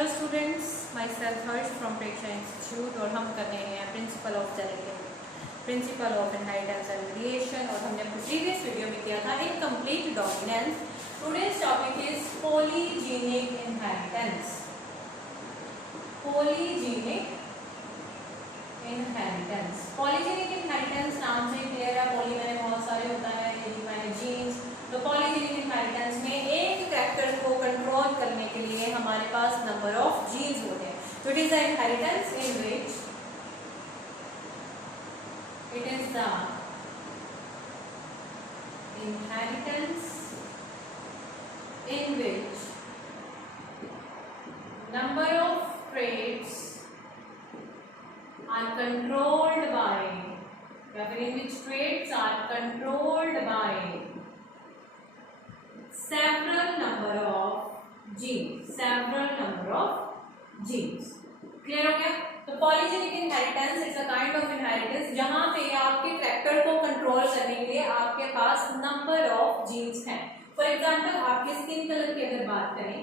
Hello students, my self Harsh from Preksha institute और हम कर रहे हैं principle of genetic, principle of inheritance and variation. और हमने अपने प्रीवियस वीडियो में किया था incomplete dominance. Today's topic is polygenic inheritance. Polygenic inheritance, polygenic inheritance नाम से क्लियर है। पॉली मैंने बहुत सारे होता है, जेनिक मैंने जीन्स। तो पॉलीजेनिक इनहेरिटेंस में एक कैरेक्टर को कंट्रोल करने के लिए हमारे पास नंबर ऑफ जीन्स होते हैं। तो it is the inheritance in which it is the inheritance in which number of traits are controlled by, या फिर in which traits are controlled by several number of genes, several number of genes। Clear हो गया? तो polygenic inheritance is a kind of inheritance जहां पे आपके character को control करने के लिए आपके पास नंबर ऑफ जीन्स हैं। फॉर एग्जांपल आपके स्किन कलर की अगर बात करें,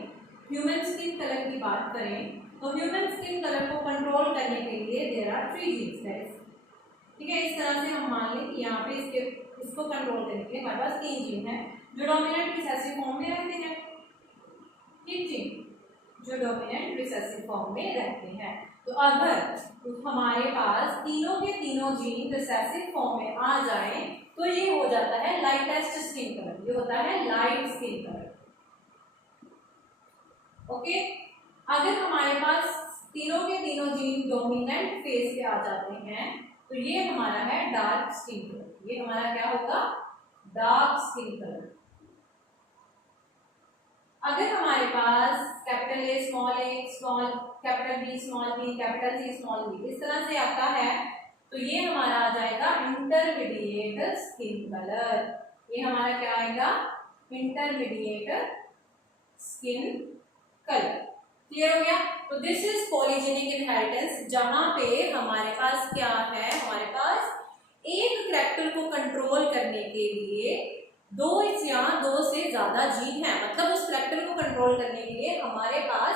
ह्यूमन स्किन कलर की बात करें, तो ह्यूमन स्किन कलर को कंट्रोल करने के लिए देयर आर 3 जीन्स। ठीक है, इस तरह से हम मान लें कि यहाँ पे इसको कंट्रोल करने के लिए हमारे पास 3 जीन है जो डोमिनेंट रिसेसिव फॉर्म में रहते हैं। ठीक जी, जो डोमिनेंट रिसेसिव फॉर्म में रहते हैं। तो अगर हमारे पास तीनों के तीनों जीन रिसेसिव फॉर्म में आ जाए तो ये हो जाता है लाइटेस्ट स्किन कलर, ये होता है लाइट स्किन कलर। ओके, अगर हमारे पास तीनों के तीनों जीन डोमिनेंट फेज पे आ जाते हैं तो ये हमारा है डार्क स्किन कलर। ये हमारा क्या होगा? Dark skin colour. अगर हमारे पास capital A small capital B small B capital C small B इस तरह से आता है तो ये हमारा आ जाएगा इंटरमीडिएट स्किन कलर। ये हमारा क्या आएगा? Intermediate skin colour. क्लियर हो गया? तो दिस इज पॉलीजेनिक इनहेरिटेंस जहां पे हमारे पास क्या है, हमारे पास एक कैरेक्टर को कंट्रोल करने के लिए दो या दो से ज्यादा जीन है। मतलब उस कैरेक्टर को कंट्रोल करने के लिए हमारे पास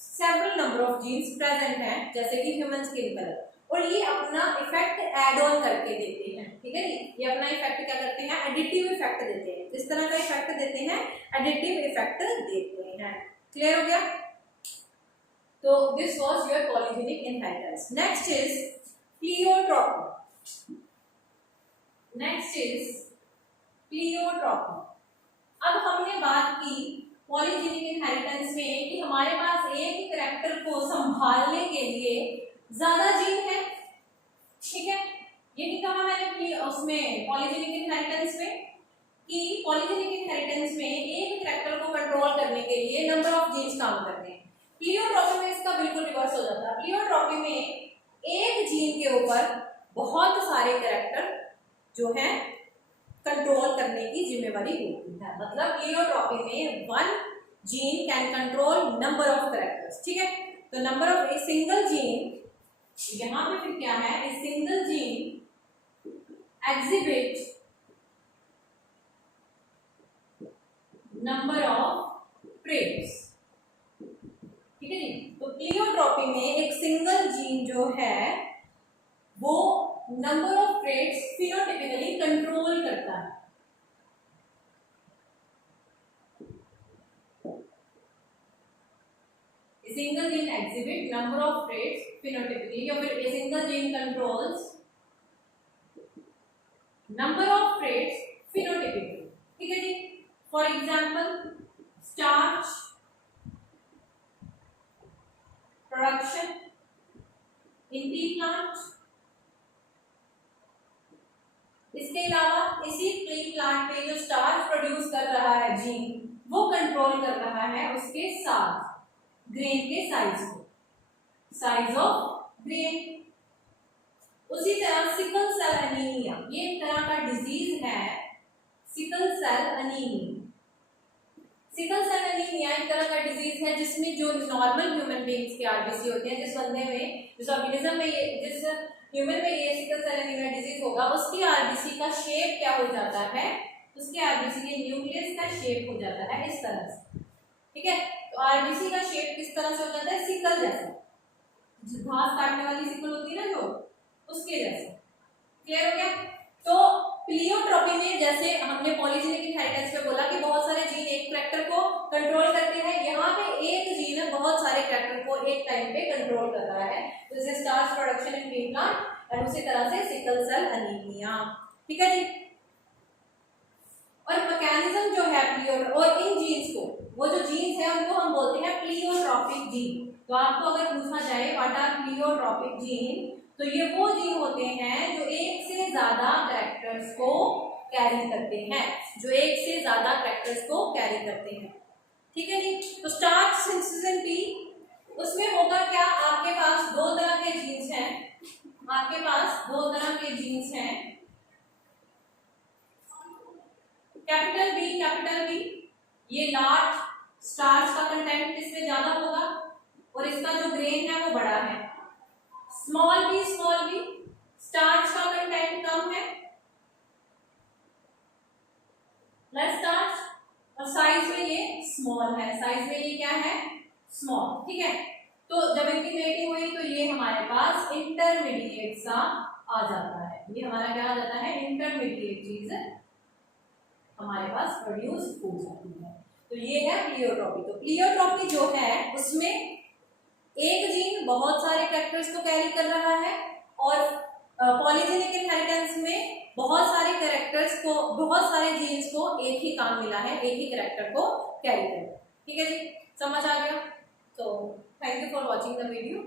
several number of genes present हैं, जैसे कि ह्यूमन स्किन कलर। और ये अपना इफेक्ट एड ऑन करके देते हैं। ठीक है जी, ये अपना इफेक्ट क्या करते हैं? एडिटिव इफेक्ट देते हैं। इस तरह का इफेक्ट देते हैं, एडिटिव इफेक्ट देते हैं। क्लियर हो गया? तो this was your polygenic inheritance. Next is pleiotropy. Next is pleiotropy. अब हमने बात की पॉलीजेनिक इनहेरिटेंस में कि हमारे पास एक कैरेक्टर को संभालने के लिए ज्यादा जीन है। ठीक है, ये नहीं कहा मैंने उसमें पॉलीजेनिक इनहेरिटेंस में कि पॉलीजेनिक इनहेरिटेंस में एक कैरेक्टर को कंट्रोल करने के लिए नंबर ऑफ जीन्स काम करते हैं। प्लियोट्रॉपी में इसका बिल्कुल रिवर्स हो जाता है। प्लियोट्रॉपी में एक जीन के ऊपर बहुत सारे कैरेक्टर जो है कंट्रोल करने की जिम्मेवारी होती है। मतलब प्लियोट्रॉपी में one gene can control number of characters. ठीक है, तो number of a single gene, यहां पे फिर क्या है? A single gene exhibit number of traits. ठीक है जी, तो प्लियोट्रॉपी में एक सिंगल जीन जो है वो नंबर ऑफ ट्रेट्स फिनोटाइपिकली कंट्रोल करता है। A single gene exhibit number of traits phenotypically, या फिर a single gene controls number of traits phenotypically। ठीक है जी, for example starch production in pea plant. इसके अलावा इसी पी प्लांट पे जो स्टार्च प्रोड्यूस कर रहा है जीन, वो कंट्रोल कर रहा है उसके साथ ग्रेन के साइज को, साइज ऑफ ग्रेन। उसी तरह सिकल सेल एनीमिया, ये एक तरह का डिजीज है, sickle cell anaemia. Sickle cell anaemia एक तरह का डिजीज है जिसमें जो नॉर्मल ह्यूमन बींग्स के आरबीसी होते हैं, जिस बंदे में, जिस ऑर्गेनिज्म में, जिस ह्यूमन में ये सिकल सेल एनीमिया डिजीज होगा, उसकी आरबीसी का शेप क्या हो जाता है? उसके आरबीसी के न्यूक्लियस का शेप हो जाता है इस तरह से। ठीक है। तो आरबीसी का शेप किस तरह से हो जाता है, सिकल जैसा, घास काटने वाली सिकल होती है ना जो, उसके जैसे। क्लियर हो गया। तो प्लियोट्रॉपी में जैसे हमने पॉलीजेनिक इनहेरिटेंस में बोला कि बहुत सारे जीन एक करैक्टर को कंट्रोल करते हैं, यहाँ पे एक जीन बहुत सारे करैक्टर को एक टाइम पे कंट्रोल कर रहा है, जैसे starch production in pea plant और उसी तरह से सिकल सेल एनीमिया। ठीक है जी। और मैकेनिज्म जो है प्लियो, और इन जीन्स को, वो जो जीन्स है उनको हम बोलते हैं प्लियोट्रॉपिक जीन। तो आपको अगर पूछा जाए व्हाट आर प्लियोट्रॉपिक जीन, तो ये वो जीन होते हैं जो एक से ज्यादा कैरेक्टर्स को कैरी करते हैं, जो एक से ज्यादा कैरेक्टर्स को कैरी करते हैं। ठीक है जी। तो स्टार्च सिंथेसिस इन पी, उसमें होगा क्या, आपके पास दो तरह के जीन्स हैं, आपके पास दो तरह के जीन्स हैं, कैपिटल बी, ये लार्ज स्टार्च का कंटेंट इसमें ज्यादा होगा और इसका जो ग्रेन है वो बड़ा है। स्मॉल बी स्टार्च का कंटेंट कम है, लेस स्टार्च, और साइज में ये स्मॉल है, साइज में ये क्या है, स्मॉल। ठीक है। तो जब इनकी मेटिंग हुई तो ये हमारे पास इंटरमीडिएट सा आ जाता है, ये हमारा क्या आ जाता है, इंटरमीडिएट चीज हमारे पास प्रोड्यूस हो जाती है। तो ये है प्लियोट्रॉपी। तो प्लियोट्रॉपी जो है उसमें एक जीन बहुत सारे कैरेक्टर्स को कैरी कर रहा है, और पॉलीजेनिक इनहेरिटेंस में बहुत सारे कैरेक्टर्स को, बहुत सारे जीन्स को एक ही काम मिला है, एक ही कैरेक्टर को कैरी करना। ठीक है जी, समझ आ गया। तो thank you for watching the video.